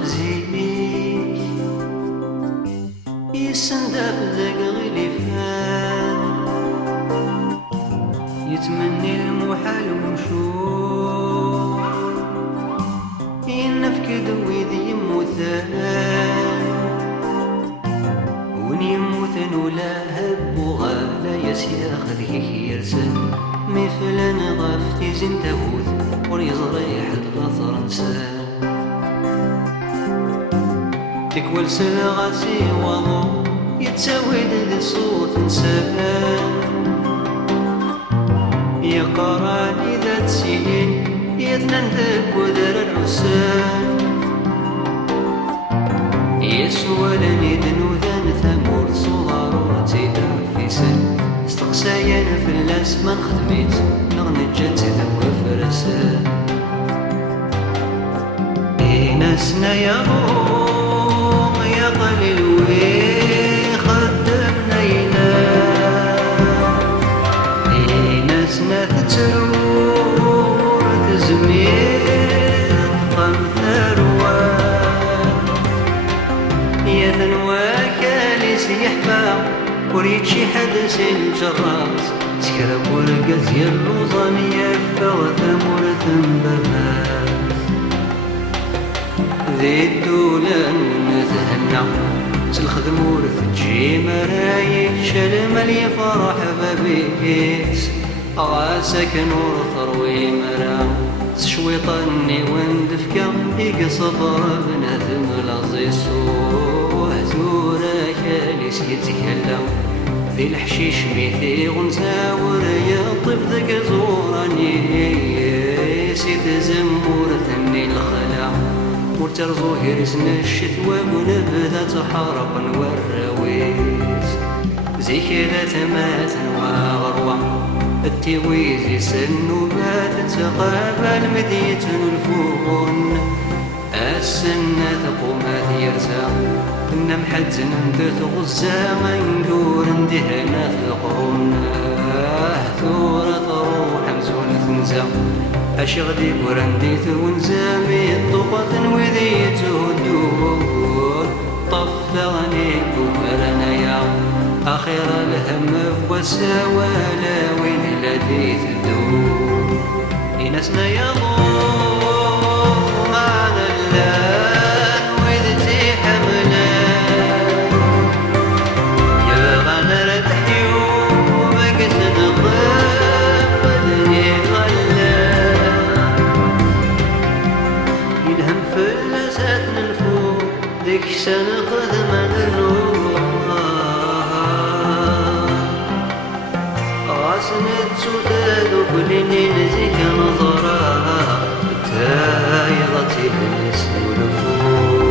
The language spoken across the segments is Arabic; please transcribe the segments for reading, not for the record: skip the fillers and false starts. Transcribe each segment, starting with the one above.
غفزيك يسندف ذاك غليفان يتمني المحال ومشوق ينفكد ويدي يموتان وين يموتن ولا هب وغالا يسياخذ يرسل مفلان غاف تيزن تفوت وريزري حد غاثر نسان تكوال سلغاسي وضو يتساويد ذي صوت نسان يقراني ذات سنين يثنن ذاك ودار العسان يسوالني ذنوذان ثمور صغار وتيدا في سن استقسايا في اللاس ما نخدميت نغنجات ذو فرسان ناسنا يا روم يا قليل وين خدمنا ينام ناسنا تترور تزمير قمت روان يا ثنواك ليس يحفى وريد شي حدث الجراس سكرب ورقز يلوظان يفا وثمور ثنبباس ذي الدولان ونتهنى تلخدم ورث تجي مرايي شلم لي فرح بابيس غاسك نور ثروي مرا شويطني وندفكا يقصد ربنا ثملازي صوح زورا كاليس يتكلم ذي الحشيش ميثي غنزاور يطف ذاك زوراني سيد زمور ثني الخلا ورترزو هيرسنا الشتوى ونبدا تحرق والراويس زي كذا تمات وغروة التويز يسنوبات تقابل مدية الفون السنة تقومات يرسى كنا محزن ندرت غزة منقور اندهنا القرون ثورة تروح مزون تنزا أشغدي ورندي ثونزامي الطوقة وذي تهدور طف ثغني بومرنايا أخير الهم وساوالا وين الذي تدور إنسنا يضور معنا اللان وذتي حملان يا غنر تحيو وبقت نخاف ودني غلان يلهم فلسات الفوق ذيك سنة خدمة النور غاسنت سوداد وكلني نزيك نظرها تايضتي الاسم والفوق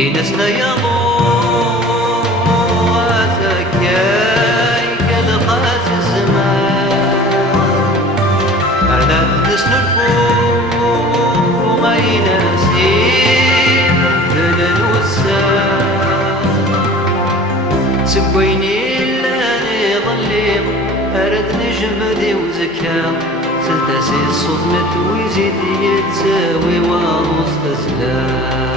إنسنا يضواتك ياي كالقات الزمان على دسن الفوق وما يناسيب ذلل والسان سبويني اللاني ظليم أرد نجبدي وزكا سلتاسي الصوت نتويزي يتساوي واروس تسلام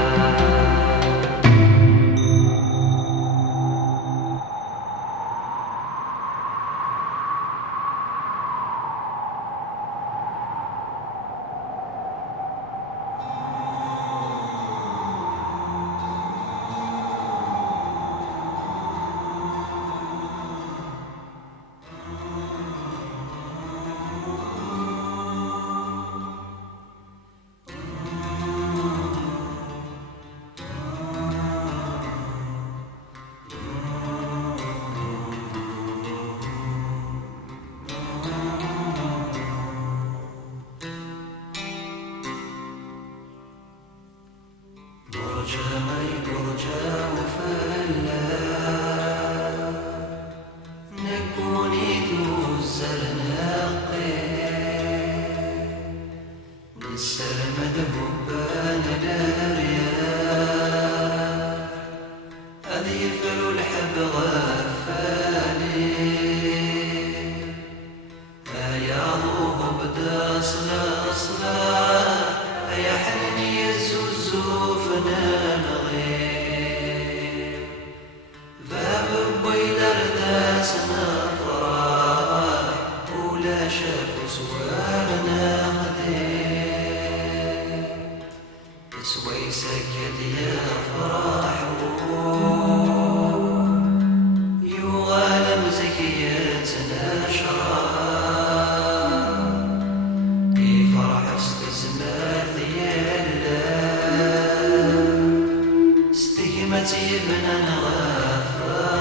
تيبنا نغاف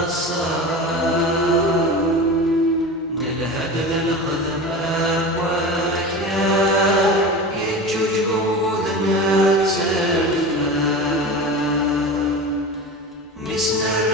الصار نلهد للخدمة وكيا يجوج قودنا تسفى مسنا